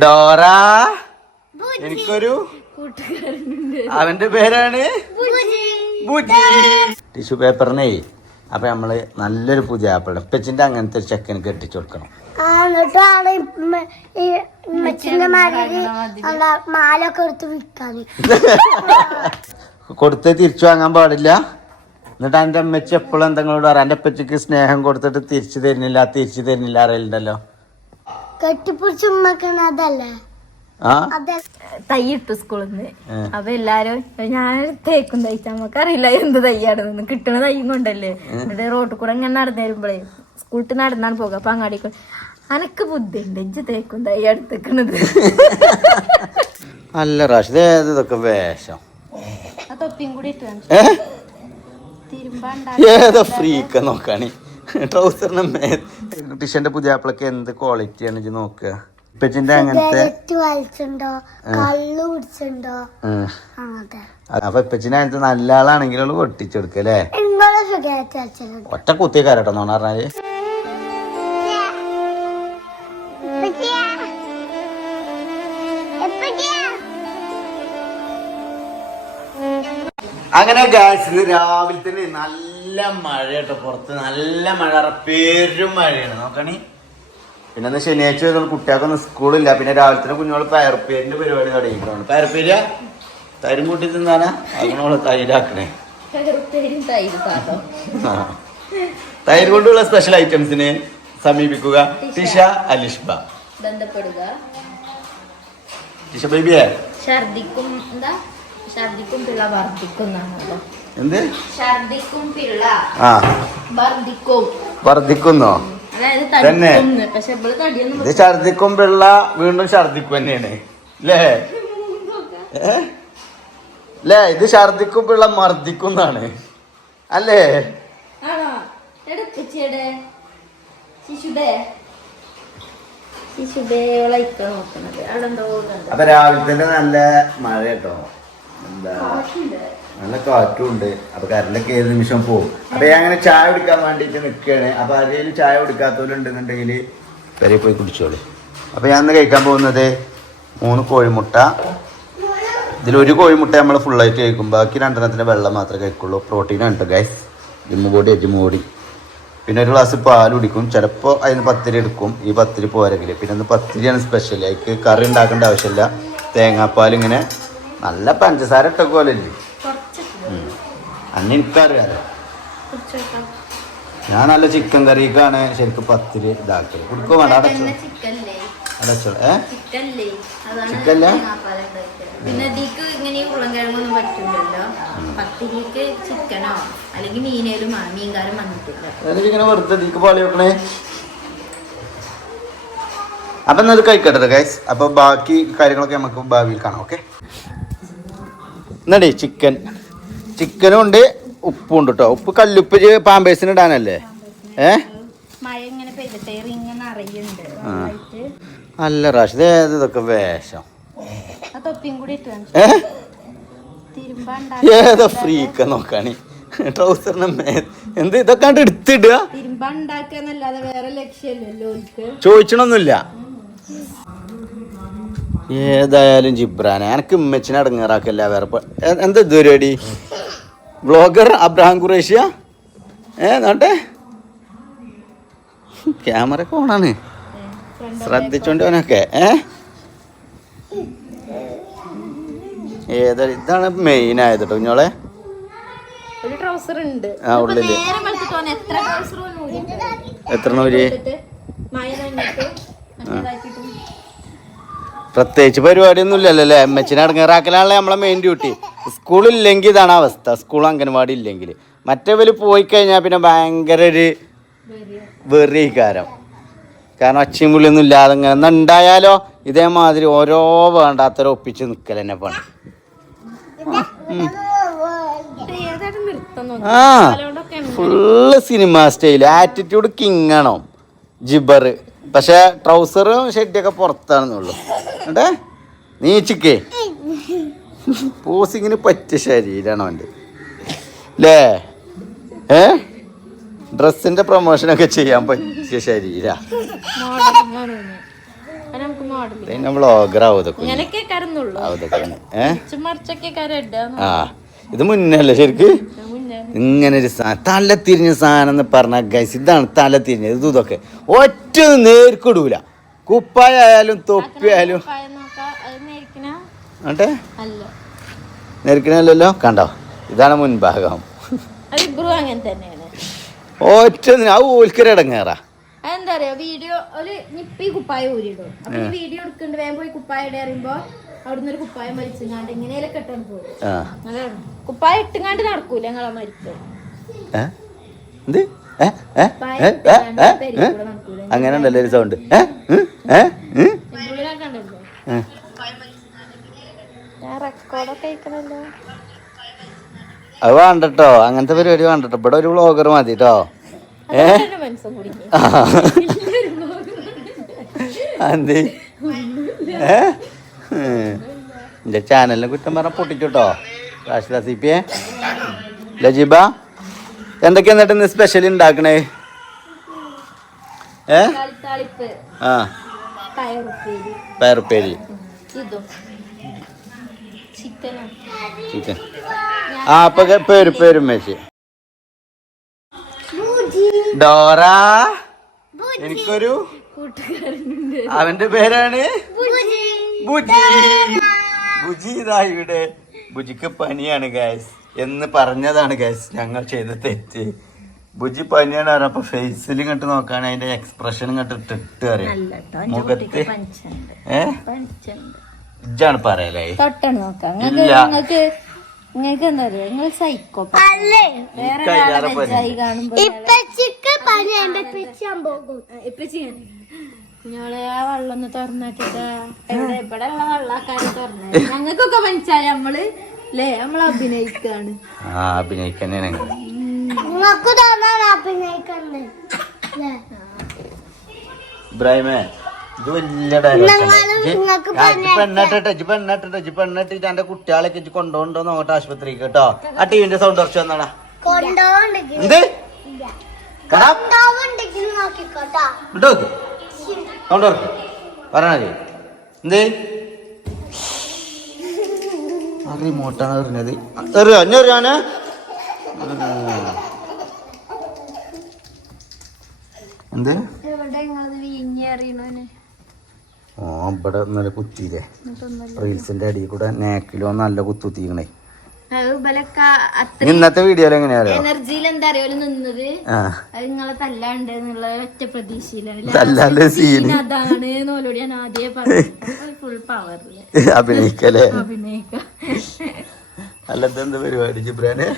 Dora. എനിക്കൊരു അവന്റെ പേരാണ്? ടിഷ്യൂ പേപ്പറിനെ അപ്പൊ നമ്മൾ നല്ലൊരു പുതിയ ആപ്പിൾ അങ്ങനത്തെ ഒരു ചെക്കന് കെട്ടിച്ചു കൊടുക്കണം. മാലൊക്കെ എടുത്ത് കൊടുത്ത് തിരിച്ചു വാങ്ങാൻ പാടില്ല. എന്നിട്ട് എന്റെ അമ്മച്ചി എപ്പോഴും എന്തെങ്കിലും പറയാം. എന്റെ അപ്പച്ചിക്ക് സ്നേഹം കൊടുത്തിട്ട് തിരിച്ചു തരുന്നില്ല തിരിച്ചു തരുന്നില്ല അറിയില്ലല്ലോ കെട്ടിപ്പിടിച്ച് ഉമ്മക്കണ ആ? അതെ. തൈ ഇട്ടു സ്കൂളിൽ നിന്ന് അപ്പൊ എല്ലാരും ഞാൻ തേക്കും തയ്ച്ച നമുക്കറിയില്ല എന്ത് തയ്യാണെന്ന് കിട്ടണ തയ്യും കൊണ്ടല്ലേ. എന്നിട്ട് റോട്ടിൽ കൂടെ ഇങ്ങനെ നടന്നു വരുമ്പോഴേ സ്കൂളിൽ നടന്നാണ് പോകുക അപ്പൊ അങ്ങാടി കൂടെ അനക്ക് ബുദ്ധിയുണ്ട് ഇജ്ജ് തേക്കും തൈ എടുത്തേക്കണത്. അല്ല റാഷിദ് ഏത് ഇതൊക്കെ വേഷം. ഏതോ ഫ്രീക്ക നോക്കാണ് ട്രൗസറിന് ടിഷന്റെ പുതിയ ആപ്പിളൊക്കെ എന്ത് ക്വാളിറ്റിയാണ് ഇജ്ജ് നോക്കുക? ഇപ്പച്ചിന്റെ അങ്ങനത്തെ അപ്പൊ ഇപ്പച്ചിന്റെ അങ്ങനത്തെ നല്ല ആളാണെങ്കിൽ അവൾ പൊട്ടിച്ചെടുക്കല്ലേ ഒറ്റ കുത്തിയ കാരട്ടോ എന്ന് പറഞ്ഞാൽ. അങ്ങനെ ഗാസ് ഇത് രാവിലെ തന്നെ നല്ല മഴ കേട്ടോ പുറത്ത്. നല്ല മഴ. പേരും മഴയാണ്. നോക്കണി. പിന്നെ ഇന്ന് ശനിയാഴ്ച വരുന്ന കുട്ടികൾക്കൊന്നും സ്കൂളില്ല പിന്നെ രാവിലത്തെ കുഞ്ഞുങ്ങൾ കുഞ്ഞോൾ പയർപ്പേരിന്റെ പരിപാടി തുടങ്ങിയിട്ടുണ്ട്. പയർപ്പേരിയ തൈരും കൂട്ടി തിന്നാനാ? അങ്ങനെ തൈരാക്കണേ. തൈര് കൊണ്ടുള്ള സ്പെഷ്യൽ ഐറ്റംസിനെ സമീപിക്കുക. ടിഷ. അലിഷ്ബ. ബന്ധപ്പെടുക. ടിഷ ബേബിയെ ഛർദിക്കും എന്താ? ഛർദിക്കും പിള്ള വർദ്ധിക്കും എന്നാണല്ലോ. എന്ത്? ആ. വർദ്ധിക്കുന്നോ തന്നെ? ഇത് ഛർദിക്കും പിള്ള വീണ്ടും ഛർദിക്കും തന്നെയാണ്. ലേ അല്ലേ ലേ ഇത് ഛർദിക്കും പിള്ള മർദ്ദിക്കുന്നാണ് അല്ലേ? അപ്പൊ രാവിലെ തന്നെ നല്ല മഴ കേട്ടോ. എന്താ? നല്ല കാറ്റും ഉണ്ട് അപ്പൊ കരണ്ടൊക്കെ ഏത് നിമിഷം പോകും അപ്പൊ ഞാൻ അങ്ങനെ ചായ കുടിക്കാൻ വേണ്ടിട്ട് നിൽക്കുകയാണ് അപ്പൊ ആരെങ്കിലും ചായ കുടിക്കാത്തവരുണ്ടെന്നുണ്ടെങ്കിൽ പെരെ പോയി കുടിച്ചോളൂ. അപ്പൊ ഞാൻ ഇന്ന് കഴിക്കാൻ പോകുന്നത് മൂന്ന് കോഴിമുട്ട. ഇതിലൊരു കോഴിമുട്ട നമ്മൾ ഫുള്ളായിട്ട് കഴിക്കും. ബാക്കി രണ്ടെണ്ണത്തിന് വെള്ളം മാത്രമേ കഴിക്കുള്ളൂ. പ്രോട്ടീൻ ഉണ്ട് ഗൈസ് ജിമ്മ് ബോഡി അജിമ്മ് ബോഡി പിന്നെ ഒരു ഗ്ലാസ് പാൽ കുടിക്കും. ചിലപ്പോൾ അതിന് പത്തിരി എടുക്കും. ഈ പത്തിരി പോരെങ്കിൽ പിന്നെ ഒന്ന് പത്തിരിയാണ് സ്പെഷ്യൽ അതിക്ക് കറി ഉണ്ടാക്കേണ്ട ആവശ്യമില്ല. തേങ്ങാപ്പാൽ ഇങ്ങനെ നല്ല പഞ്ചസാര ഇട്ട പോലെ അന്ന് എനിക്കറിയാലോ. ഞാൻ നല്ല ചിക്കൻ കറിക്കാണ് ശരിക്കും പത്തിരി ഇതാക്കൽ. കുടിക്കോ വേണ്ട അടച്ചോ. അടച്ചോ. ഏ? ചിക്കല്ലേ. പിന്നെ ഇതിക്ക് ഇങ്ങനെ ഈ ഉരുളൻകിഴങ്ങൊന്നും പറ്റില്ലല്ലോ പത്തിരിക്ക് ചിക്കനോ? അല്ലെങ്കിൽ മീനേലും വേണം മീൻകാരും വന്നിട്ടില്ല. ഇങ്ങനെ വെറുതെ ഇതിക്ക് പാളി വെക്കണേ. അപ്പൊ എന്നത് കഴിക്കട്ടെ ഗൈസ് അപ്പൊ ബാക്കി കാര്യങ്ങളൊക്കെ നമുക്ക് ഭാവിയിൽ കാണാം ഓക്കെ എന്നടേ ചിക്കൻ ചിക്കനും ഉണ്ട് ഉപ്പും ഉണ്ട് കേട്ടോ ഉപ്പ് കല്ലുപ്പ് പാമ്പേഴ്സിന് ഇടാനല്ലേ? ഏ. അല്ല റാഷിദ് ഏത് ഇതൊക്കെ വേഷം. ഏതോ ഫ്രീക്ക നോക്കാണി ട്രൗസറിന് എന്ത് ഇതൊക്കെ എടുത്തിടുക? ചോദിച്ചണൊന്നുമില്ല. ഏതായാലും ജിബ്രാനെ. എനക്ക് ഉമ്മച്ചിനെ അടങ്ങാറാക്കല്ല വേറെ എന്താ ഇത് പരിപാടി? Blogger Abraham Qureshi? ഏ നോട്ടെ? ക്യാമറ ഒക്കെ ഓണാണ്. ശ്രദ്ധിച്ചോണ്ട് അവനൊക്കെ ഏ? ഏതാ ഇതാണ് മെയിൻ ആയത് കേട്ടോ ഞോളെ ആ ഉള്ളിൽ. എത്ര നൂര്? പ്രത്യേകിച്ച് പരിപാടിയൊന്നും ഇല്ലല്ലോ അല്ലേ? എച്ചിനെ അടങ്ങാറാക്കലാണല്ലോ നമ്മളെ മെയിൻ ഡ്യൂട്ടി സ്കൂളില്ലെങ്കിൽ ഇതാണ് അവസ്ഥ. സ്കൂൾ അംഗൻവാടി ഇല്ലെങ്കിൽ. മറ്റേവര് പോയി കഴിഞ്ഞാൽ പിന്നെ ഭയങ്കര ഒരു വെറികാരം. കാരണം ഒച്ചയും പുള്ളിയൊന്നും ഇല്ലാതെ ഇങ്ങനെ ഉണ്ടായാലോ ഇതേമാതിരി ഓരോ വേണ്ടാത്തവരെ ഒപ്പിച്ച് നിൽക്കൽ തന്നെ പണി. ആ full cinema style attitude king ആണോ? ജിബർ പക്ഷെ ട്രൗസറും ഷെഡിയൊക്കെ പുറത്താണെന്നുള്ളു. നീ നീച്ചിക്കേ. പോസിങ്ങിന് പറ്റിയ ശരീരമാണ് അവന്റെ. അല്ലേ ഏ? ഡ്രസ്സിന്റെ പ്രൊമോഷനൊക്കെ ചെയ്യാൻ പറ്റിയ ശരീര. പിന്നെ വ്ളോഗറാവും ഇതൊക്കെ ഏ? ആ. ഇത് മുന്നല്ലേ ശരിക്ക്? ഇങ്ങനെ ഒരു സാധനം തല തിരിഞ്ഞ സാധനം എന്ന് പറഞ്ഞാൽ ഗൈസ് ഇതാണ് തല തിരിഞ്ഞത് ഇത് ഇതൊക്കെ. ഒറ്റ നേർക്കിടൂല. കുപ്പായ ആയാലും തൊപ്പി ആയാലും ആട്ടെ അത് നേർക്കണല്ലോ കണ്ടോ? ഇതാണ് മുൻഭാഗം. അത് ഒറ്റ ഓൽക്കര ഓൽക്കൊരടങ്ങേറാ അതെന്താ പറയാ വീഡിയോ ഒരു നിപ്പി കുപ്പായ ഊരിടും അപ്പൊ ഈ വീഡിയോ എടുക്കണ്ട് വേഗം പോയി കുപ്പായ ഇടയറിയുമ്പോ അവിടുന്ന് ഒരു കുപ്പായം വലിച്ചങ്ങാണ്ട് ഇങ്ങനെയൊക്കെ ഇട്ടാണ് പോകും അതാണ്. കുപ്പായ ഇട്ടുങ്ങാണ്ട് നടക്കൂല ഞങ്ങളെ മരിക്കും എന്ത്? അങ്ങനെ ഉണ്ടല്ലോ ഒരു സൗണ്ട് അത് വേണ്ടട്ടോ. അങ്ങനത്തെ പരിപാടി വേണ്ടട്ടോ. ഇവിടെ ഒരു വ്ളോഗർ മതി കേട്ടോ ഏ? എന്ത് ഏ? എന്റെ ചാനലിനെ കുറ്റം പറഞ്ഞ പൊട്ടിച്ചോട്ടോ റാഷിദ സി പി ലജീബ എന്തൊക്കെയാ എന്നിട്ട് ഇന്ന് സ്പെഷ്യൽ ഉണ്ടാക്കണേ ഏ? ആ. പയറുപ്പേരി. ചിക്കൻ. ആ അപ്പൊ പേര് പേരും മേശി ഡോറ. എനിക്കൊരു അവന്റെ പേരാണ് ബുജി. ബുജി ഇതാ ഇവിടെ. ബുജിക്ക് പനിയാണ് ഗാസ് എന്ന് പറഞ്ഞതാണ് ഗാസ് ഞങ്ങൾ ചെയ്ത തെറ്റ്. ബുജി പനിയാണ് അപ്പൊ ഫേസിൽ ഇങ്ങോട്ട് നോക്കാൻ അതിന്റെ എക്സ്പ്രഷൻ ഇങ്ങോട്ട് ഇട്ടിട്ട് അറിയാം മുഖത്ത് പഞ്ചുണ്ട് ഏ? പഞ്ചുണ്ട് ഇജ്ജാണ് പറയലേ. ഇല്ല. നിങ്ങൾക്ക് നിങ്ങൾക്ക് എന്താ പറയാ നിങ്ങൾ സൈക്കോ അല്ലേ? വേറെ ഇപ്പച്ചിക്ക് പനി എന്റെ പിച്ചാൻ പോകും. ഇപ്പച്ചി ഞങ്ങൾ ആ വെള്ളം ഒന്ന് തുറന്നിട്ടിട്ട് എവിടെ? ഇവിടെ ഉള്ള വെള്ളക്കാരെ തുറന്നു. ഞങ്ങൾക്കൊക്കെ മനസ്സിലായി നമ്മൾ അല്ലേ നമ്മൾ അഭിനയിക്കാണ്. ആ ഞങ്ങൾ ഇബ്രാഹിമേ ഇത് വലിയ പെണ്ണിട്ടിട്ട് എന്റെ കുട്ടികളൊക്കെ ഇജ്ജ് കൊണ്ടുപോകണ്ടോ നോക്കട്ടെ ആശുപത്രിക്ക് കേട്ടോ. ആ ടീവിന്റെ സൗണ്ട് കുറച്ച് വന്നാടാ. നോക്കിക്കോട്ടാ. നോക്ക്. സൗണ്ട് വർക്ക് പറഞ്ഞാൽ മതി. എന്ത്? ആ റിമോട്ടാണ് എറിഞ്ഞത്. എറിയോ? ഇനി എറിയാന് എന്ത്? ഓ ഇവിടെ നല്ല കുത്തിയില്ലേ. റീൽസിന്റെ അടിയിൽ കൂടെ നേക്കിലോ നല്ല കുത്തുത്തിക്കണേ ഇന്നത്തെ വീഡിയോയിൽ എങ്ങനെയാ എനർജിയിൽ എന്താ അറിയാലോ നിന്നത്? അത് നിങ്ങളെ തല്ലാണ്ട് എന്നുള്ള ഒറ്റ പ്രതീക്ഷയിലാണ് scene. അതാണ് എന്നോലോട് ഞാൻ ആദ്യമേ പറഞ്ഞു ഫുൾ പവറിൽ അഭിനയിക്കല്ലേ? അഭിനയിക്ക. അല്ലെന്താ പരിപാടി ജിബ്രാന്?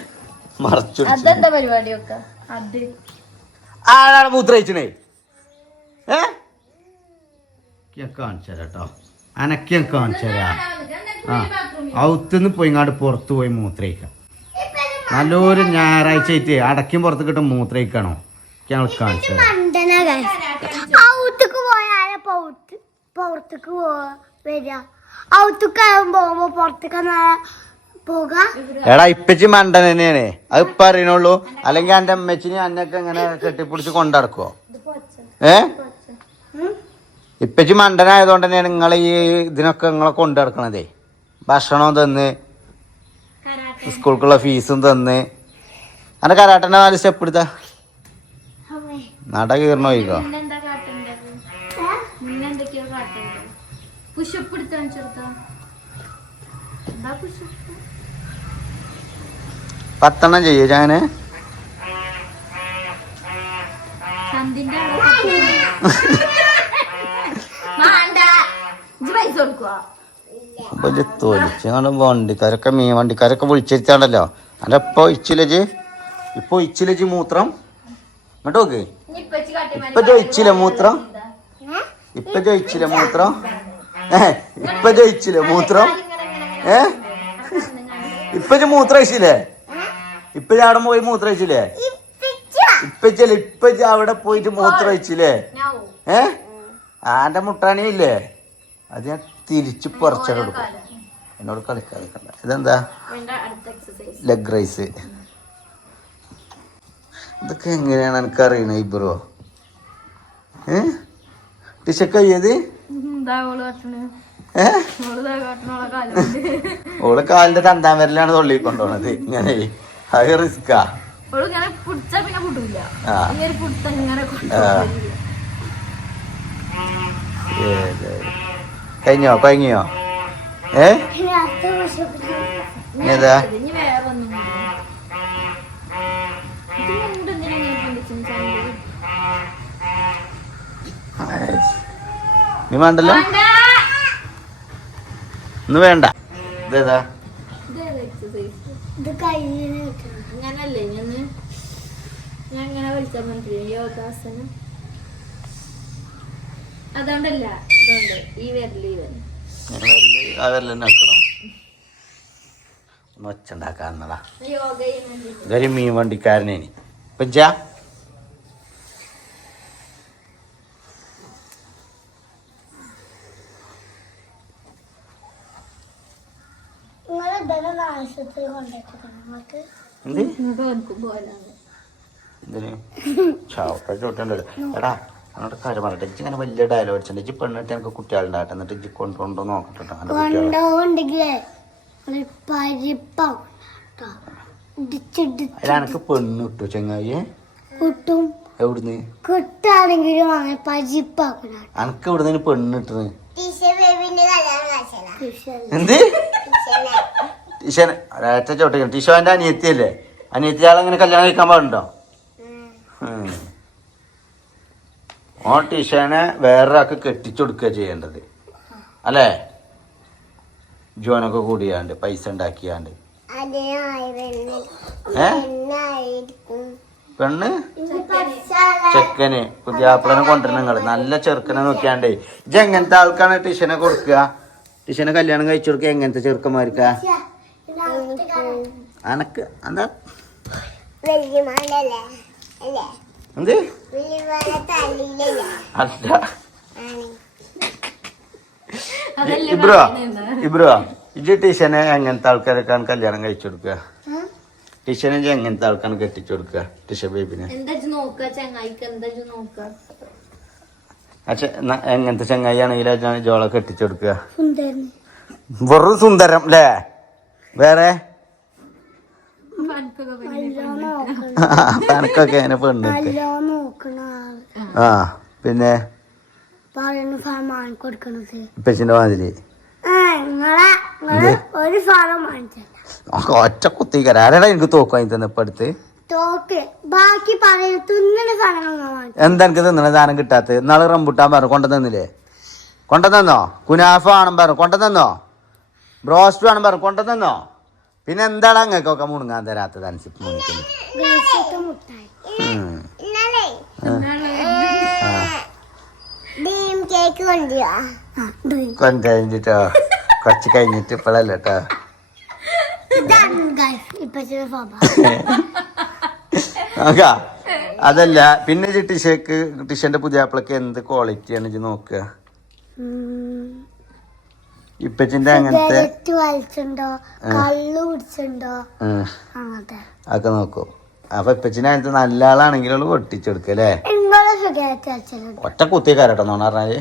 മറച്ചു അതെന്താ പരിപാടിയൊക്കെ? അത്. ആരാണ് മൂത്രയിച്ചണേ ഏ? കാണിച്ചരാട്ടോ അനക്ക് ഞാൻ കാണിച്ചരാ ആ. ഔത്തുനിന്ന് പോയി ഇങ്ങാട് പുറത്ത് പോയി മൂത്രയിക്കാം. നല്ലൊരു ഞായറാഴ്ച ആയിട്ട് അടയ്ക്കും പുറത്ത് കിട്ടും മൂത്രയിക്കണോ? ഞങ്ങൾ പുറത്തേക്ക് വരിക പുറത്തേക്ക് എടാ ഇപ്പച്ചി മണ്ടൻ തന്നെയാണ്. അത് ഇപ്പൊ അറിയണുള്ളൂ. അല്ലെങ്കിൽ എന്റെ അമ്മച്ചിനെ അന്നൊക്കെ ഇങ്ങനെ കെട്ടിപ്പിടിച്ച് കൊണ്ടടക്കുവോ? ഏ? ഇപ്പച്ചി മണ്ടനായതുകൊണ്ട് തന്നെയാണ് നിങ്ങൾ ഈ ഇതിനൊക്കെ നിങ്ങളെ കൊണ്ടു നടക്കണതേ. ഭക്ഷണവും തന്ന് സ്കൂൾക്കുള്ള ഫീസും തന്ന്. അങ്ങനെ കരാട്ടന്റെ നാല് സ്റ്റെപ്പ് എടുത്താ. നട കീർണ വൈകോ പത്തെണ്ണം ചെയ്യോ ഞാൻ ചന്തിന്റെ പൈസ കൊടുക്കുവാ? അപ്പൊ ഇജ്ജ് തൊലിച്ച് കൊണ്ട് വണ്ടിക്കാരൊക്കെ മീൻ വണ്ടിക്കാരൊക്കെ വിളിച്ചിരുത്താണ്ടല്ലോ അല്ല ഇപ്പൊ ഇച്ചിലജ് ഇപ്പൊ ഇച്ചിലജ് മൂത്രം? ഇങ്ങോട്ട് നോക്ക്. ഇപ്പൊ ജയിച്ചില്ല മൂത്രം? ഇപ്പൊ ജയിച്ചില്ല മൂത്രം? ഏ ഇപ്പൊ ജയിച്ചില്ല മൂത്രം? ഏ? ഇപ്പൊ മൂത്രം അയച്ചില്ലേ ഇപ്പൊ അവിടെ പോയി മൂത്രം അയച്ചില്ലേ ഇപ്പൊ ഇപ്പച്ച ഇപ്പൊ അവിടെ പോയിട്ട് മൂത്രം അയച്ചില്ലേ ഏ? ആന്റെ മുട്ടാണി ഇല്ലേ അത് ഞാൻ തിരിച്ച് പറിച്ചെടുക്കും എന്നോട് കളിക്കാതെ കണ്ട. ഇതെന്താ? ലെഗ് റൈസ് ഇതൊക്കെ എങ്ങനെയാണ് എനിക്ക് അറിയണേ ഇബ്രോ ഏ? ടിഷക്ക് ഓൾ കാലിന്റെ തന്താൻ വരലാണ് തൊള്ളി കൊണ്ടുപോണത്. ഇങ്ങനെ. അത് റിസ്കാ ഓൾ കഴിഞ്ഞോ nhỏ ഏ nhiều അടുത്ത nghe ഏതാ നീ വേണ്ടല്ലോ ഇന്ന് വേണ്ട ഇതേതാ അങ്ങനല്ലേ ഞാൻ ഞാൻ ഇങ്ങനെ വിളിച്ചാൽ മനസ്സിലായി യോഗാസനം അതുകൊണ്ടല്ല ഇതുകൊണ്ട് ഈ വിരൽ വെക്കണം. ഇതൊരു മീൻ വണ്ടിക്കാരനേനി പഞ്ചാ എന്ത്? ചോട്ടുണ്ടല്ലോ എടാ അങ്ങോട്ട് കാര്യം പറയട്ടെ ഇജ്ജ് ഇങ്ങനെ വലിയ ഡയലോഗ് അടിച്ചിട്ടുണ്ട് ഇജ്ജ് പെണ്ണിട്ട് എനിക്ക് കുട്ടികളുണ്ടാകട്ടെ എന്നിട്ട് ഇജ്ജ് കൊണ്ടുകൊണ്ടോ നോക്കട്ടെ അതിൽ എനക്ക് പെണ്ണ് കിട്ടു ചെങ്ങായി കിട്ടും. എവിടുന്ന്? കിട്ടാണെങ്കിലും അനക്ക് എവിടുന്ന് പെണ്ണ് കിട്ടുന്നത് എന്ത് ടീഷൻ ഒരാഴ്ച ചോട്ടിക്കണം. ടീഷോന്റെ അനിയത്തിയല്ലേ? അനിയത്തിയാളെ അങ്ങനെ കല്യാണം കഴിക്കാൻ പാടുണ്ടോ? ഉം. ഓ ടീഷനെ വേറൊരാൾക്ക് കെട്ടിച്ചൊടുക്കുക ചെയ്യേണ്ടത്. അല്ലേ? ജോനൊക്കെ കൂടിയാണ്ട് പൈസ ഉണ്ടാക്കിയാണ്ട്. ഏ? പെണ്ണ്? ചെക്കന് പുതിയാപ്പിളനെ കൊണ്ടുവരണം നിങ്ങൾ. നല്ല ചെറുക്കനെ നോക്കിയാണ്ടേ. ഇജ് എങ്ങനത്തെ ആൾക്കാണ് ടീഷനെ കൊടുക്കുക ടീഷനെ കല്യാണം കഴിച്ചു കൊടുക്കുക എങ്ങനത്തെ ചെറുക്കന്മാർക്ക? അനക്ക് എന്താ എന്ത്? അല്ല. ഇബ്രോ. ഇബ്രോ ഇജ് ടീഷനെ എങ്ങനത്തെ ആൾക്കാരൊക്കെയാണ് കല്യാണം കഴിച്ചു കൊടുക്കുക ടീച്ചനെ എങ്ങനത്തെ ആൾക്കാണ് കെട്ടിച്ചു കൊടുക്കുക ടീച്ചർ ബേബിനെ അച്ഛാ എങ്ങനത്തെ ചങ്ങായി ആണെങ്കിലും ജോളെ കെട്ടിച്ചു കൊടുക്കുക വെറും സുന്ദരം അല്ലേ വേറെ? തനക്കൊക്കെ അങ്ങനെ പെണ്ണ്. ആ പിന്നെ? ഇപ്പച്ചിന്റെ മാതിരി. ഒറ്റ കുത്തിക്കര ആരാടാ എനിക്ക് തോക്കും വാങ്ങി തന്നെ ഇപ്പൊ അടുത്ത്? എന്താ എനിക്ക് തിന്നണ സാധനം കിട്ടാത്ത ഇന്നാൾ റംബുട്ടാൻ പറഞ്ഞു കൊണ്ടുതന്നില്ലേ കൊണ്ടുതന്നോ കുനാഫ ആണെന്ന് പറഞ്ഞു കൊണ്ടുതന്നോ ബ്രോസ്റ്റ് ആണെന്ന് പറഞ്ഞു കൊണ്ടുതന്നോ പിന്നെ എന്താണ് അങ്ങക്കൊക്കെ മുണുങ്ങാൻ തരാത്തത് അനുസരിച്ച് മുണിക്കുന്നത് ഗൾഫത്തെ മുട്ടായി. കേക്ക് കൊണ്ടുവാ കൊണ്ടുകഴിഞ്ഞിട്ടോ കുറച്ച് കഴിഞ്ഞിട്ട് ഇപ്പഴല്ലോ കേട്ടോ നോക്കാ അതല്ല പിന്നെ ടിഷേക്ക് ടിഷന്റെ പുതിയ ആപ്പിളൊക്കെ എന്ത് ക്വാളിറ്റിയാണ് നോക്കുക? ഇപ്പച്ചിന്റെ അങ്ങനത്തെ വലിച്ചുണ്ടോ കള്ളു കുടിച്ചുണ്ടോ അതൊക്കെ നോക്കും. അപ്പൊ ഇപ്പച്ചിന്റെ അങ്ങനത്തെ നല്ല അല്ലേ? നിങ്ങളെ സിഗരറ്റ് വലിച്ചിട്ടുണ്ട്? ഒറ്റ കുത്തിയ കാരട്ടോ നോണ പറഞ്ഞാൽ.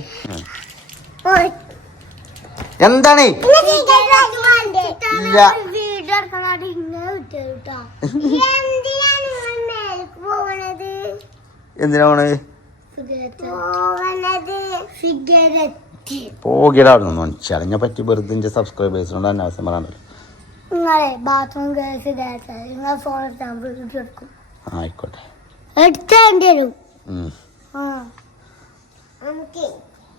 എന്താണ്? ഇല്ല. എന്തിനാ സിഗരറ്റ്. പോകണത് സിഗരറ്റ് പോകിടാ അവിടെ നിന്ന് ചടഞ്ഞ പറ്റി വെറുതെ എന്റെ സബ്സ്ക്രൈബേഴ്സിനോട് അനാവശ്യം പറയാണ്ടല്ലോ നിങ്ങളെ ബാത്റൂം കയറി സിഗരറ്റ് നിങ്ങൾ ഫോൺ എടുത്താൽ വീഡിയോ എടുക്കും ആയിക്കോട്ടെ. എടുത്തേണ്ടി വരും. ഉം. നമുക്ക്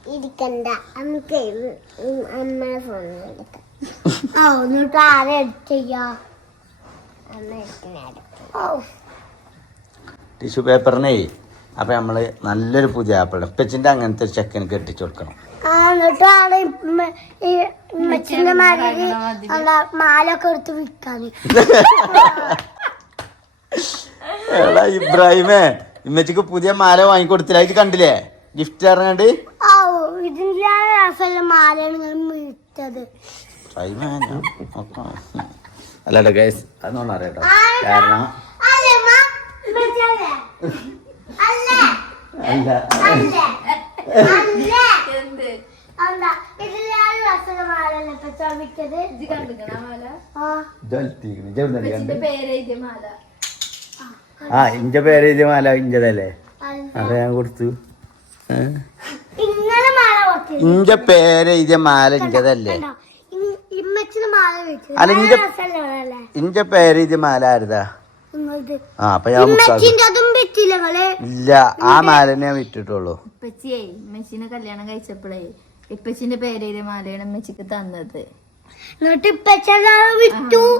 ഇരിക്കണ്ട. നമുക്ക് അമ്മയുടെ ഫോണിൽ എടുക്കാം. ആ എന്നിട്ട് ആരെ എഡിറ്റ് ചെയ്യാ ഓ ടിഷ്യൂ പേപ്പറിനെ അപ്പൊ നമ്മൾ നല്ലൊരു പുതിയ ആപ്പിൾ ഇപ്പച്ചിന്റെ അങ്ങനത്തെ ഒരു ചെക്കൻ കെട്ടിച്ചു കൊടുക്കണം. ആ എന്നിട്ട് ആൾ ഇമ്മ- ഈ മെച്ചിന്റെ മാതിരി എന്താ മാലൊക്കെ എടുത്ത് വിൽക്കാൻ എടാ ഇബ്രാഹിമേ ഇമ്മച്ചിക്ക് പുതിയ മാല വാങ്ങിക്കൊടുത്തില്ല? ഇത് കണ്ടില്ലേ? ഗിഫ്റ്റ് ഇറങ്ങാണ്ട് ഓ ഇതിന്റെ രസമുള്ള മാലയാണ് ഞാൻ വിറ്റത്. അല്ലടാ ഗൈസ് അതൊന്നും അറിയട്ടോ കാരണം അല്ല? അല്ലേ? എന്ത്? ആ ഇഞ്ച പേര് എഴുതിയ മാല. ഇഞ്ചതല്ലേ അതെ ഞാൻ കൊടുത്തു. ഏ? മാല കൊടുത്തു ഇഞ്ച പേര് എഴുതിയ മാല ഇഞ്ചതല്ലേ അല്ല, ഇന്റെ- ഇഞ്ച പേര് എഴുതിയ മാല ആരുതാ? ആ അപ്പൊ ഞാൻ ഇല്ല ആ മാല ഞാൻ വിട്ടിട്ടുള്ളൂ ഇപ്പച്ചിയെ ഇമ്മച്ചിനെ കല്യാണം കഴിച്ചപ്പോഴേ ഇപ്പച്ചിന്റെ പേരേര് മാലയാണ് ഇമ്മച്ചിക്ക് തന്നത്.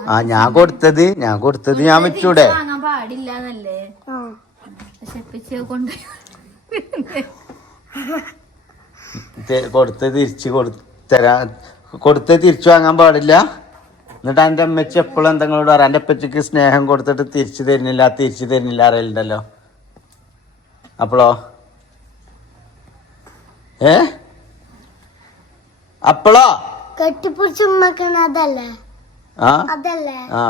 ആ ഞാൻ കൊടുത്തത് ഞാൻ കൊടുത്തത് ഞാൻ വിറ്റൂടെ? തിരിച്ച് വാങ്ങാൻ പാടില്ല എന്നല്ലേ. പക്ഷെ ഇപ്പച്ചിയെ കൊണ്ട് തെ- കൊടുത്തത് തിരിച്ച് കൊടുത്തരാ കൊടുത്ത് തിരിച്ചു വാങ്ങാൻ പാടില്ല. എന്നിട്ട് എന്റെ അമ്മച്ചി എപ്പോഴും എന്തെങ്കിലും പറയാം. എന്റെ അപ്പച്ചിക്ക് സ്നേഹം കൊടുത്തിട്ട് തിരിച്ചു തരുന്നില്ല തിരിച്ചു തരുന്നില്ല അറിയില്ലല്ലോ അപ്പോളോ? ഏ? അപ്പളോ? കെട്ടിപ്പിടിച്ച് അതല്ലേ? അതല്ലേ? ആ.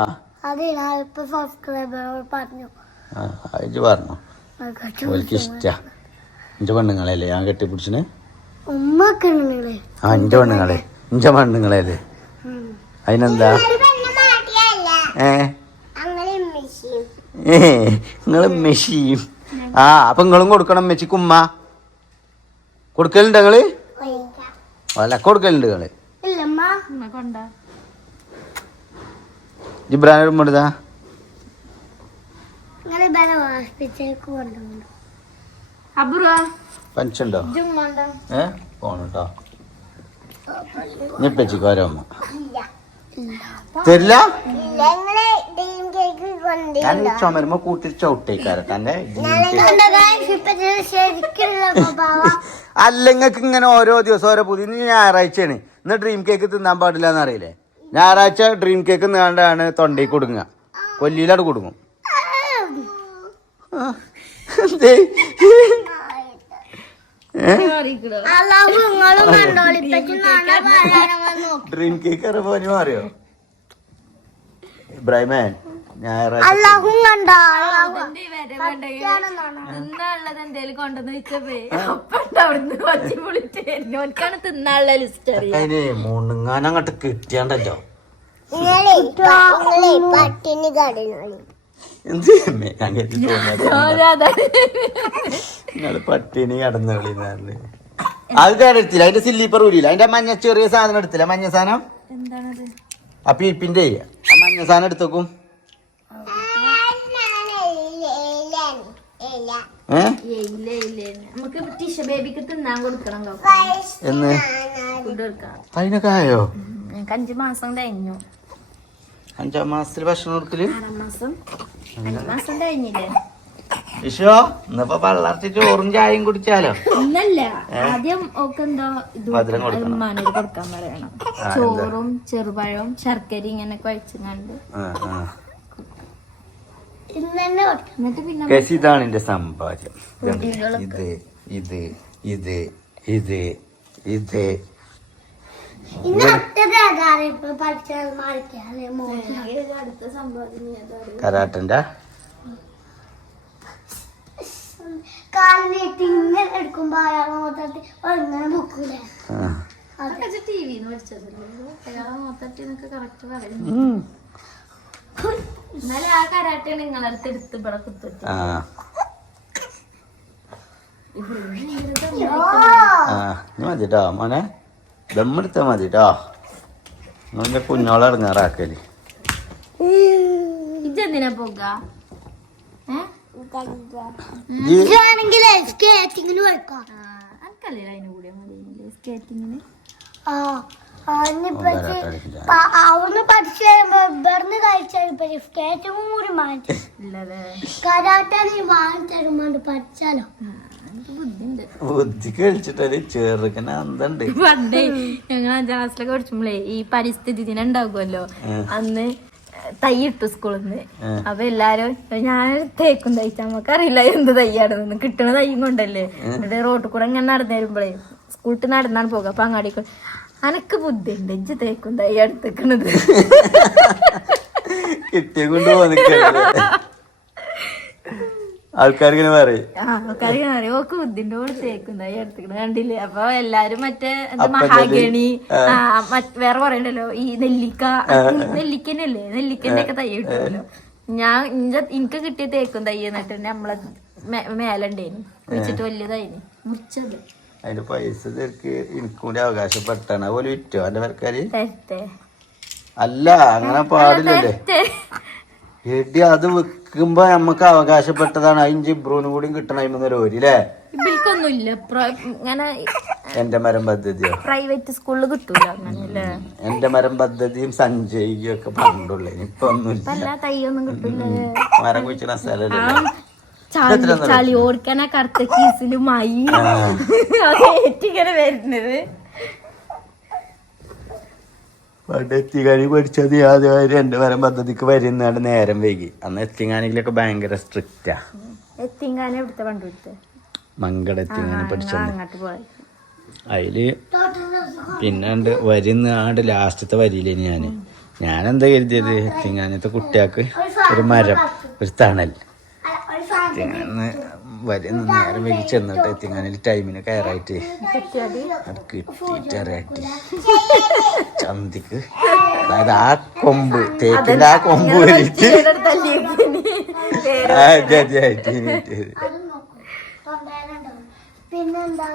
അത് ഞാൻ ഇപ്പൊ സബ്സ്ക്രൈബറോട് പറഞ്ഞു. ആ അത് പറഞ്ഞു. ഓൽക്ക് ഇഷ്ടാ. എന്റെ പെണ്ണുങ്ങളല്ലേ ഞാൻ കെട്ടിപ്പിടിച്ചിന്? ഉമ്മക്കണ നിങ്ങൾ. ആ എന്റെ പെണ്ണുങ്ങളെ. എന്റെ പെണ്ണുങ്ങളല്ലേ. അതിനെന്താ? ഏ? നിങ്ങൾ മെഷിയും ആ അപ്പൊ നിങ്ങളും കൊടുക്കണം മെച്ചിക്ക് ഉമ്മടുതാ നിങ്ങൾ? അല്ല കൊടുക്കലുണ്ട് ഞങ്ങൾ ഏ? പോണട്ടോ. ഞെപ്പച്ചിക്ക് തരില്ല? ചുമരുമ്പോ കൂട്ടി ചവിട്ടേക്കാരട്ടെ ശരിക്കുള്ള സ്വഭാവം അല്ല ഇങ്ങക്ക് ഇങ്ങനെ ഓരോ ദിവസം ഓരോ പുതിയ ഞായറാഴ്ചയാണ്. ഇന്ന് ഡ്രീം കേക്ക് തിന്നാൻ പാടില്ല എന്നറിയില്ലേ ഞായറാഴ്ച ഡ്രീം കേക്ക് തിന്നാണ്ടാണ് തൊണ്ടയിൽ കൊടുങ്ങ. കൊല്ലിയിലാണ് നോക്കി ഡ്രീം കേക്ക് അറിയുമ്പോ അറിയോ ഇബ്രാഹിമേ ഞായറാഴ്ച കൊണ്ടുവന്ന് വെച്ചപ്പേ. അവിടുന്ന് വച്ച് വിളിച്ച് വരുന്നു. ഓനക്കാണ് തിന്നാനുള്ള ലിസ്റ്റ് അറിയാം. അതിന് മൂന്നുങ്ങാനം അങ്ങോട്ട് കിട്ടിയാണ്ടല്ലോ. നിങ്ങളെ പട്ടിണി എന്ത് നിങ്ങൾ കടന്നു കളിന്നാറിൽ അത് കേട് എടുത്തില്ല. അതിന്റെ സില്ലിപ്പർ ഊരിയില്ല അതിന്റെ മഞ്ഞ ചെറിയ സാധനം എടുത്തില്ല. മഞ്ഞ സാധനം? അപ്പൊ ഇപ്പിന്റെ മഞ്ഞ സാധനം എടുത്തേക്കും ഏ ഇല്ല ഇല്ല നമുക്ക് ടിഷ ബേബിക്ക് തിന്നാൻ കൊടുക്കണം എന്ന്? അതിനൊക്കെ ആയോ? ഞങ്ങൾക്ക് അഞ്ചു മാസം കഴിഞ്ഞു. അഞ്ചാം മാസത്തിൽ ഭക്ഷണം കൊടുക്കൽ? ആറാം മാസം. കഴിഞ്ഞില്ലേ? വിഷോ ഇന്നിപ്പോ പള്ളർച്ച ചോറും ചായയും കുടിച്ചാലോ? ഇന്നല്ല. ആദ്യം ഒക്കെ എന്തോ ഇത് മധുരം കൊടുക്കണം. കൊടുക്കാൻ പറയണം. ചോറും ചെറുപഴവും ശർക്കര ഇങ്ങനെ കുഴച്ചുകൊണ്ട് ഗയ്സ്, ഇതാണ് എന്റെ സമ്പാദ്യം. ഇത് ഇത് ഇത് ഇത് ഇത്. കരാട്ടന്റെ? ടി വി പഠിച്ചതല്ലോ കറക്റ്റ് പറയുന്നു. എന്നാലും ആ കരാട്ടെ നിങ്ങളടുത്ത് എടുത്ത് ഇവിടെ കുത്തിട്ട് ആ. ഓ ആ ഇനി മതിട്ടോ മോനെ? ദമ്മെടുത്താ മതിട്ടോ? നിന്റെ കുഞ്ഞോളെ ഇറങ്ങാറാക്കൽ. ഇതെന്തിനാ പോക ഏ? ഈ ഇതാണെങ്കിലേ സ്കേറ്റിങ്ങിന് പോയിക്കോ. അനക്കല്ലേ അതിന് കൂടെ മതിയില്ലേ സ്കേറ്റിങ്ങിന് ആ. അവിടുന്ന് പഠിച്ചു കഴിയുമ്പോ ഇവിടുന്ന് കഴിച്ചു സ്കേറ്റിങ്ങും കൂടി മാറ്റി. ഇല്ലല്ലേ? കരാട്ട നീ വാങ്ങി തരുമ്പോണ്ട് പഠിച്ചാലോ എനിക്ക് ബുദ്ധിണ്ട് ബുദ്ധി കഴിച്ചിട്ടൊരു ചെറുക്കന അന്തണ്ട്. പണ്ടേ ഞങ്ങൾ അഞ്ചാം ക്ലാസ്സിലൊക്കെ പഠിച്ചുമ്പോളേ ഈ പരിസ്ഥിതി ദിനം ഉണ്ടാകുമല്ലോ. അന്ന് തൈ ഇട്ടു സ്കൂളിൽ നിന്ന്. അപ്പൊ എല്ലാരും ഞാൻ തേക്കും തയ്ച്ച നമുക്ക് അറിയില്ല എന്ത് തയ്യാണെന്ന് കിട്ടണ തയ്യും കൊണ്ടല്ലേ. എന്നിട്ട് റോഡിൽ കൂടെ ഇങ്ങനെ നടന്നു വരുമ്പോഴേ സ്കൂളിൽ നടന്നാണ് പോകുക അപ്പൊ അങ്ങാടിക്ക് അനക്ക് ബുദ്ധി ഉണ്ട് ഇജ്ജ് തേക്കും തൈ എടുത്തേക്കണത് കിട്ടിയ കൊണ്ട് ഇങ്ങനെ പറയും. ആ ആൾക്കാർക്ക് അറിയാം ഓക്ക് ബുദ്ധിന്റെ കൂടെ തേക്കും തൈ കണ്ടില്ലേ? അപ്പൊ എല്ലാരും മറ്റേ എന്താ മഹാഗണി ആ. മറ്റ് വേറെ പറയണ്ടല്ലോ? ഈ നെല്ലിക്ക നെല്ലിക്കന്നല്ലേ നെല്ലിക്കന്റെ ഒക്കെ തൈ കിട്ടുമല്ലോ ഞാൻ ഇഞ്ച എനിക്ക് കിട്ടിയ തേക്കും തൈ എന്നിട്ട് നമ്മളെ മേലണ്ടേനു. വെച്ചിട്ട് കുഴിച്ചിട്ട് വലിയ തൈനി മുറിച്ചത്. അതിന്റെ പൈസ തിരക്ക് എനിക്കും കൂടി അവകാശപ്പെട്ടാണ് അതുപോലെ വിറ്റോ എന്റെ പേർക്കാര് അല്ല അങ്ങനെ പാടില്ലല്ലേ. എടി അത് വിൽക്കുമ്പോ നമ്മക്ക് അവകാശപ്പെട്ടതാണ്. അതിന് ഇബ്രൂനും കൂടി കിട്ടണം ഒരു ഓരി അല്ലേ ഇവൽക്കൊന്നുമില്ല പ്ര- ഇങ്ങനെ എന്റെ മരം പദ്ധതിയോ? പ്രൈവറ്റ് സ്കൂളിൽ കിട്ടൂല എന്റെ മരം പദ്ധതിയും സഞ്ജയിക്കും ഒക്കെ പറഞ്ഞിട്ടുള്ളേ. ഇപ്പൊ ഒന്നുമില്ല. മരം കുഴിച്ചിട സ്ഥലല്ലേ ചളി ചളി ഓടിക്കാനാ കറുത്ത കീസിൽ മൈ. അതേറ്റിങ്ങനെ വരുന്നത്. പണ്ട് എത്തിങ്ങാനി പഠിച്ചത് യാതൊരു എന്റെ വരം പദ്ധതിക്ക് വരുന്നാണ് നേരം വൈകി. അന്ന് എത്തിങ്ങാനിലൊക്കെ ഭയങ്കര സ്ട്രിക്റ്റാ എത്തിങ്കാനെ എടുത്ത പണ്ട് എടുത്ത് മങ്കട എത്തിങ്ങാനി പഠിച്ചത് അതിൽ പിന്നെ ഉണ്ട് വരുന്ന ആണ്ട് ലാസ്റ്റത്തെ വരിയിലേന് ഞാൻ. ഞാൻ എന്താ കരുതിയത്? എത്തിങ്ങാനത്തെ കുട്ടികൾക്ക് ഒരു മരം ഒരു തണൽ. എത്തിങ്ങാന്ന് വരുന്ന നേരം വൈകി ചെന്നിട്ട് എത്തിങ്ങാനിൽ ടൈമിന് കയറായിട്ട് അത് കിട്ടിയിട്ട് അറിയാട്ടി ചന്തിക്ക്. അതായത് ആ കൊമ്പ് തേക്കിന്റെ ആ കൊമ്പ് വലിച്ച് ആ ജാതി ആയിട്ട് പിന്നെന്താ?